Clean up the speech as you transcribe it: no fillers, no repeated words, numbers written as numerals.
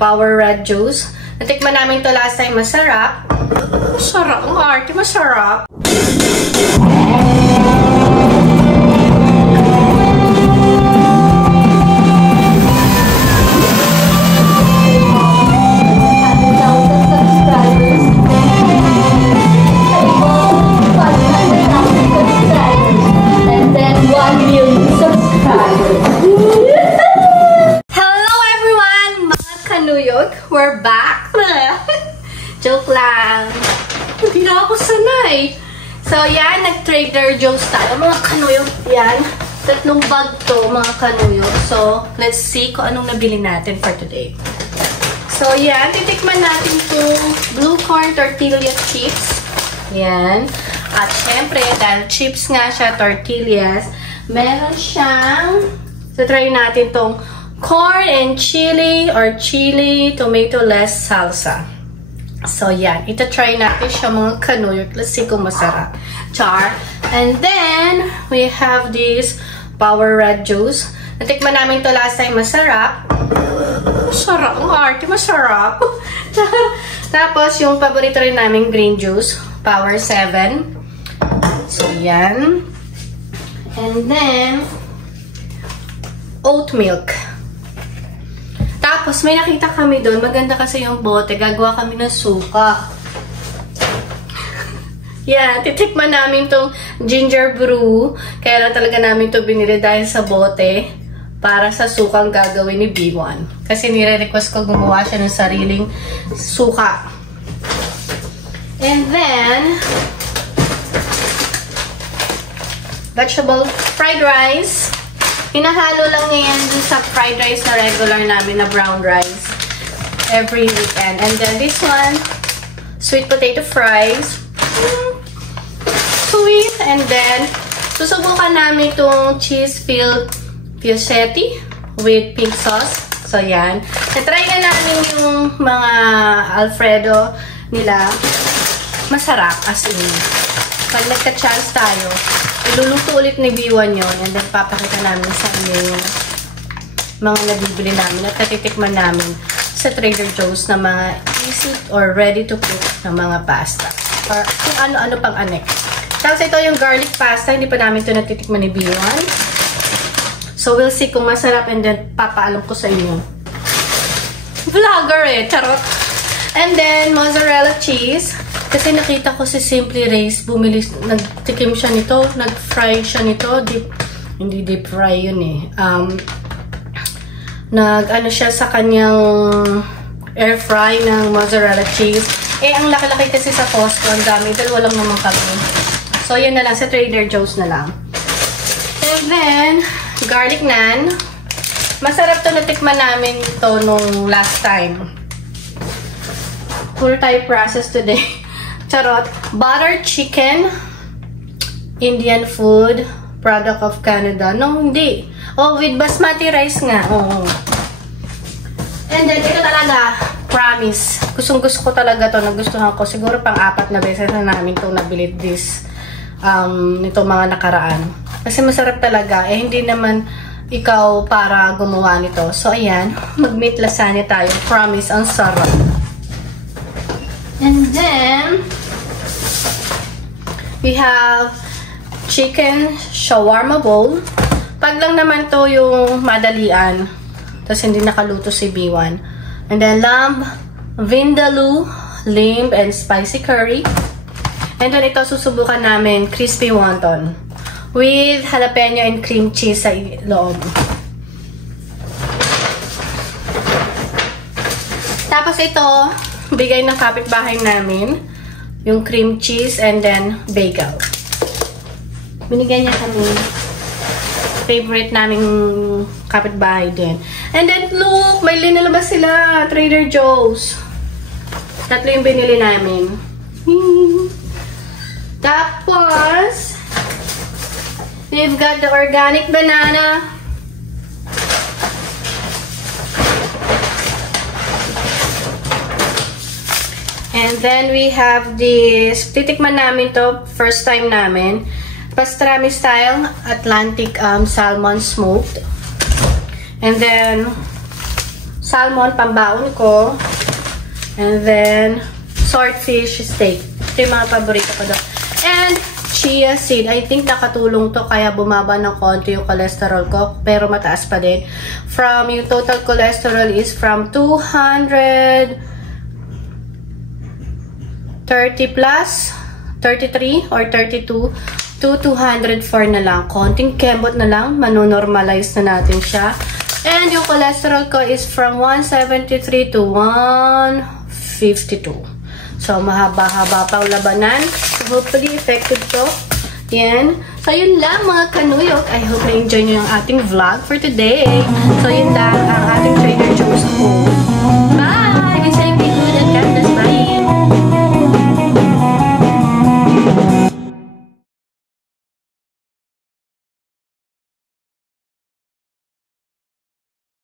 Power Red Juice. Natikman namin to last time, masarap. Masarap, ang arte, masarap. We're back! Joke lang. Hindi na ako sanay. So, yan. Nag-Trader Joe's tayo. Mga kanuyog. Yan. Tatlong bag to, mga kanuyog. So, let's see kung anong nabili natin for today. So, yan. Titikman natin itong blue corn tortilla chips. Yan. At syempre, dahil chips nga siya, tortillas, meron siyang, so try natin itong corn and chili or chili tomato-less salsa. So, yan. Ita-try natin siya, mga kanuyot. Let's see kung masarap. Char. And then, we have this Power Red Juice. Natikman namin to last time. Masarap. Masarap. Ang arte. Masarap. Tapos, yung paborito rin namin green juice. Power 7. So, yan. And then, oat milk. Tapos, may nakita kami doon. Maganda kasi yung bote. Gagawa kami ng suka. Yan. Titikman namin tong ginger brew. Kaya lang talaga namin to binili dahil sa bote. Para sa sukang gagawin ni B1. Kasi nire-request ko gumawa siya ng sariling suka. And then, vegetable fried rice. Hinahalo lang niya yan dun sa fried rice na regular namin na brown rice every weekend. And then this one, sweet potato fries. Sweet. And then, susubukan namin itong cheese-filled piacetti with pink sauce. So, yan. Na-try na namin yung mga Alfredo nila. Masarap, as in. Pag nagka-chance tayo, iluluto ulit ni B1 yun, and then papakita namin sa inyo yung mga nabibili namin at natitikman namin sa Trader Joe's na mga easy or ready to cook na mga pasta. Or kung ano-ano pang anek. Tapos ito yung garlic pasta, hindi pa namin ito natitikman ni B1. So we'll see kung masarap, and then papaalam ko sa inyo. Vlogger eh, charot! And then, mozzarella cheese. Kasi nakita ko si Simply Race, bumili, nagtikim siya nito, nag-fry siya nito, hindi deep fry yun eh. Nag-ano siya sa kanyang air fry ng mozzarella cheese. Eh, ang laki-laki kasi sa Costco, ang dami, dalawa lang naman kami. So, yun na lang, sa Trader Joe's na lang. And then, garlic naan. Masarap to, natikman namin ito nung last time. Full Thai process today. Charot. Butter chicken. Indian food. Product of Canada. No, hindi. Oh, with basmati rice nga. Oh. And then, ito talaga. Promise. Gustong-gusto ko talaga to. Nagustuhan ko. Siguro pang-4 na beses na namin itong nabili this. Nitong mga nakaraan. Kasi masarap talaga. Eh, hindi naman ikaw para gumawa nito. So, ayan. Mag-meat lasagna tayo. Promise. Ang sarap. And then, we have chicken shawarma bowl. Pag lang naman to yung madalian. Tapos hindi nakaluto si B1. And then lamb vindaloo, limb and spicy curry. And then ito susubukan namin crispy wonton with jalapeno and cream cheese sa loob. Tapos ito, bigay ng kapitbahay namin yung cream cheese and then bagel. Binigyan niya kami. Favorite naming kapitbahay din. And then look, may linalabas sila, Trader Joe's. Tatlo yung binili namin. Tapos, we've got the organic banana. And then we have this, titikman namin to, first time namin. Pastrami style, Atlantic salmon smoked. And then, salmon, pambaon ko. And then, swordfish steak. Ito yung mga paborito ko doon. And, chia seed. I think nakatulong to kaya bumaba ng konti yung cholesterol ko. Pero mataas pa din. Yung total cholesterol is from 230 plus, 33 or 32 to 204 na lang. Konting kembot na lang. Manonormalize na natin siya. And yung cholesterol ko is from 173 to 152. So, mahaba-haba pang labanan. So, hopefully, effective to. Yan. So, yun lang mga kanuyok. I hope na-enjoy nyo yung ating vlog for today. So, yun lang ang